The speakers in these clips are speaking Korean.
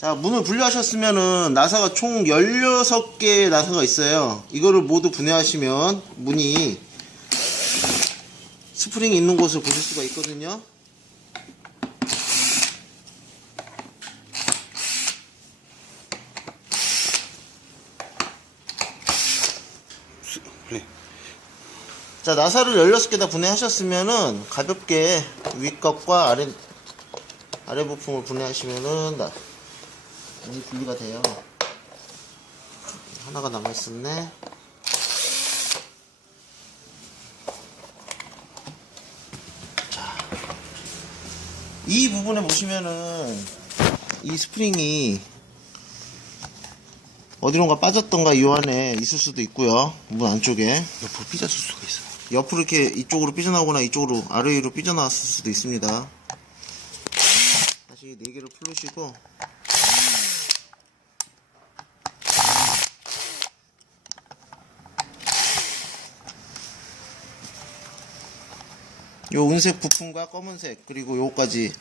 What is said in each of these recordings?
자, 문을 분리하셨으면은 나사가 총 16개의 나사가 있어요. 이거를 모두 분해하시면 문이 스프링이 있는 곳을 보실 수가 있거든요. 자, 나사를 16개 다 분해하셨으면은 가볍게 윗값과 아래, 아래 부품을 분해하시면은 나, 문이 분리가 돼요. 하나가 남아있었네. 자, 이 부분에 보시면은 이 스프링이 어디론가 빠졌던가 이 안에 있을 수도 있고요. 문 안쪽에. 옆으로 삐졌을 수가 있어. 옆으로 이렇게 이쪽으로 삐져나오거나 이쪽으로 아래 위로 삐져나왔을 수도 있습니다. 다시 네 개를 풀으시고 요 은색 부품과 검은색 그리고 요거까지.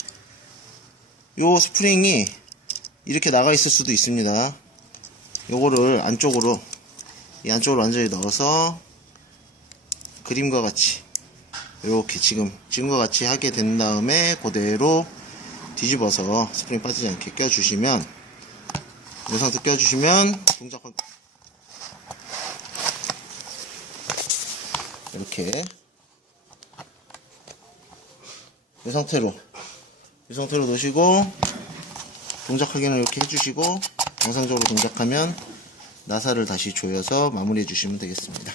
요 스프링이 이렇게 나가 있을 수도 있습니다. 요거를 안쪽으로 이 안쪽으로 완전히 넣어서 그림과 같이 이렇게 지금 지금과 같이 하게 된 다음에 그대로 뒤집어서 스프링 빠지지 않게 껴주시면 이 상태 껴주시면 동작 이렇게 이 상태로 이 상태로 놓으시고 동작 확인을 이렇게 해주시고 정상적으로 동작하면 나사를 다시 조여서 마무리해 주시면 되겠습니다.